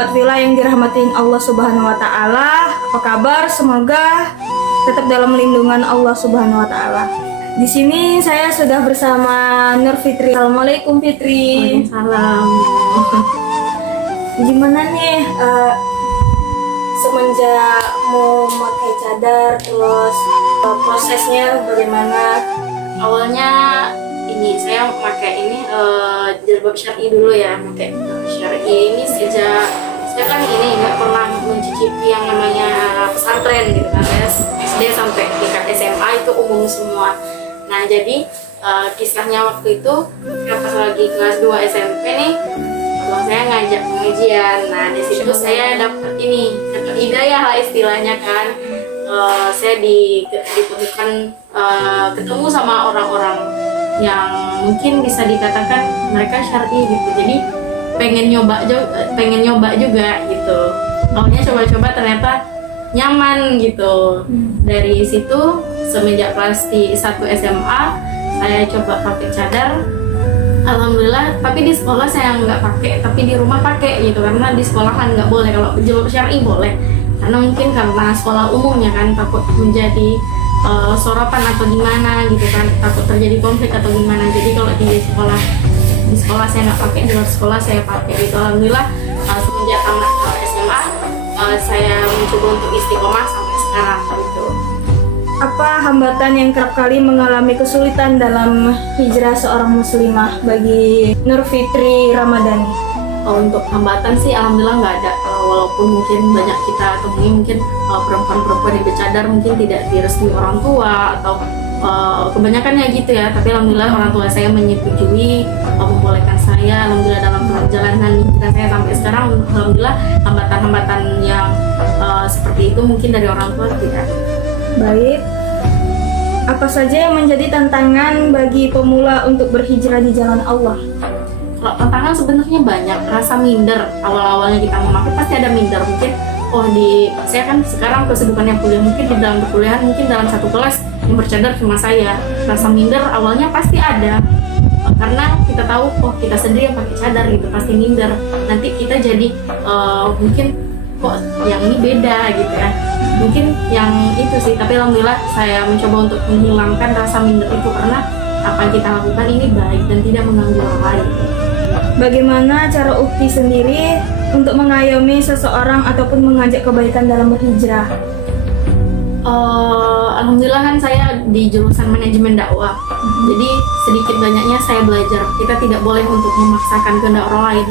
sahabat Villa yang dirahmatin Allah Subhanahu wa taala. Apa kabar? Semoga tetap dalam lindungan Allah Subhanahu wa taala. Di sini saya sudah bersama Nur Fitri. Assalamualaikum Fitri. Salam. Gimana nih semenjak mau pakai cadar, terus prosesnya bagaimana? Awalnya saya pakai jilbab syar'i dulu ya, pakai syar'i ini sejak saya kan nggak pernah mencicipi yang namanya pesantren gitu kan, SD sampai tingkat SMA itu umum semua. Nah jadi kisahnya waktu itu pas lagi kelas 2 SMP nih, abang saya ngajak pengajian. Nah di situ saya dapat hidayah lah istilahnya kan. Saya ditemukan ketemu sama orang-orang yang mungkin bisa dikatakan mereka syar'i gitu. Jadi pengen nyoba juga gitu. Awalnya coba-coba ternyata nyaman gitu. Dari situ semenjak kelas 1 SMA saya coba pakai cadar. Alhamdulillah, tapi di sekolah saya nggak pakai, tapi di rumah pakai gitu, karena di sekolahan nggak boleh. Kalau jilbab syar'i boleh, karena mungkin karena sekolah umumnya kan takut menjadi sorotan atau gimana gitu kan, takut terjadi konflik atau gimana. Jadi kalau di sekolah saya nggak pakai, di luar sekolah saya pakai gitu. Alhamdulillah semenjak tamat SMA saya mencoba untuk istiqomah sampai sekarang gitu. Apa hambatan yang kerap kali mengalami kesulitan dalam hijrah seorang muslimah bagi Nur Fitri Ramadhani? Untuk hambatan sih alhamdulillah nggak ada, walaupun mungkin banyak kita temui mungkin perempuan-perempuan yang bercadar mungkin tidak direstui orang tua atau kebanyakan ya gitu ya, tapi alhamdulillah orang tua saya menyetujui, membolehkan saya. Alhamdulillah dalam perjalanan hijrah saya sampai sekarang, alhamdulillah hambatan-hambatan yang seperti itu mungkin dari orang tua tidak. Baik, apa saja yang menjadi tantangan bagi pemula untuk berhijrah di jalan Allah? Kalau tantangan sebenarnya banyak, rasa minder. Awal-awalnya kita memakai pasti ada minder. Mungkin saya kan sekarang kesibukannya kuliah, mungkin di dalam perkuliahan mungkin dalam satu kelas yang bercadar cuma saya. Rasa minder awalnya pasti ada, karena kita tahu kita sendiri yang pakai cadar gitu, pasti minder. Nanti kita jadi mungkin kok yang ini beda gitu ya, mungkin yang itu sih. Tapi alhamdulillah saya mencoba untuk menghilangkan rasa minder itu, karena apa yang kita lakukan ini baik dan tidak mengganggu orang lain. Bagaimana cara Ukti sendiri untuk mengayomi seseorang ataupun mengajak kebaikan dalam berhijrah? Alhamdulillah kan saya di jurusan manajemen dakwah, jadi sedikit banyaknya saya belajar. Kita tidak boleh untuk memaksakan kehendak orang lain.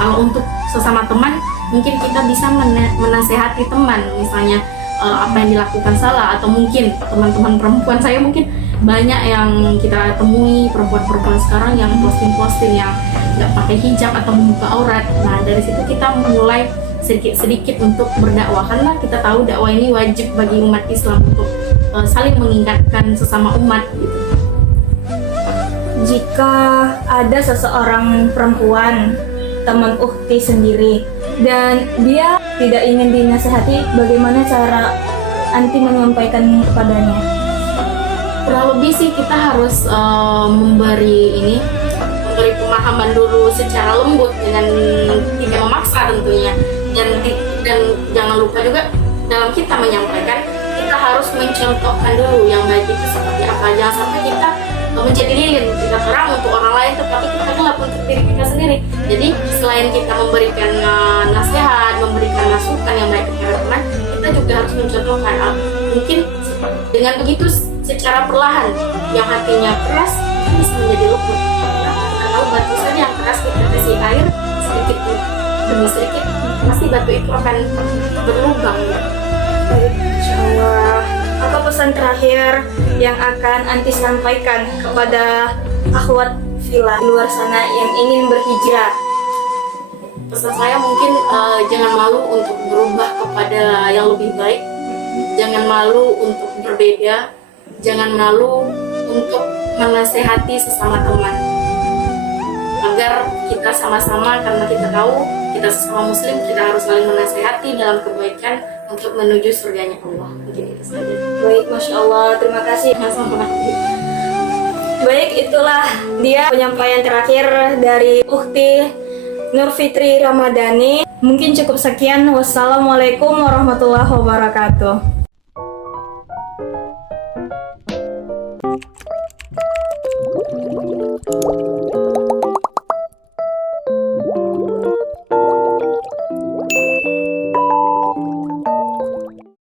Kalau untuk sesama teman, mungkin kita bisa menasehati teman, misalnya apa yang dilakukan salah, atau mungkin teman-teman perempuan saya mungkin banyak yang kita temui perempuan-perempuan sekarang yang posting-posting yang nggak pakai hijab atau membuka aurat. Nah dari situ kita mulai sedikit-sedikit untuk berdakwah, karena kita tahu dakwah ini wajib bagi umat Islam untuk saling mengingatkan sesama umat gitu. Jika ada seseorang perempuan, teman Ukti sendiri, dan dia tidak ingin dinasehati, bagaimana cara anti menyampaikan kepadanya? Kurang lebih sih kita harus memberi pemahaman dulu secara lembut dengan tidak memaksa tentunya, dan jangan lupa juga dalam kita menyampaikan kita harus mencontohkan dulu yang baik itu seperti apa. Jangan sampai kita menjadi lilin, kita terang untuk orang lain tetapi kita gelap untuk diri kita sendiri. Jadi selain kita memberikan nasihat, memberikan masukan yang baik kepada teman, kita juga harus mencontohkan. Mungkin dengan begitu secara perlahan yang hatinya keras bisa menjadi lembut. Kita tahu batu saja yang keras, kita kasih air sedikit demi sedikit, pasti batu itu akan berlubang. Baik, insyaallah. Apa pesan terakhir yang akan anti sampaikan kepada akhwat Villa di luar sana yang ingin berhijrah? Pesan saya mungkin jangan malu untuk berubah kepada yang lebih baik, jangan malu untuk berbeda, jangan malu untuk menasehati sesama teman, agar kita sama-sama, karena kita tahu kita sesama muslim, kita harus saling menasehati dalam kebaikan untuk menuju surganya Allah. Mungkin itu saja. Baik, Masya Allah, terima kasih. Baik, itulah dia penyampaian terakhir dari Ukti Nur Fitri Ramadhani. Mungkin cukup sekian. Wassalamualaikum warahmatullahi wabarakatuh.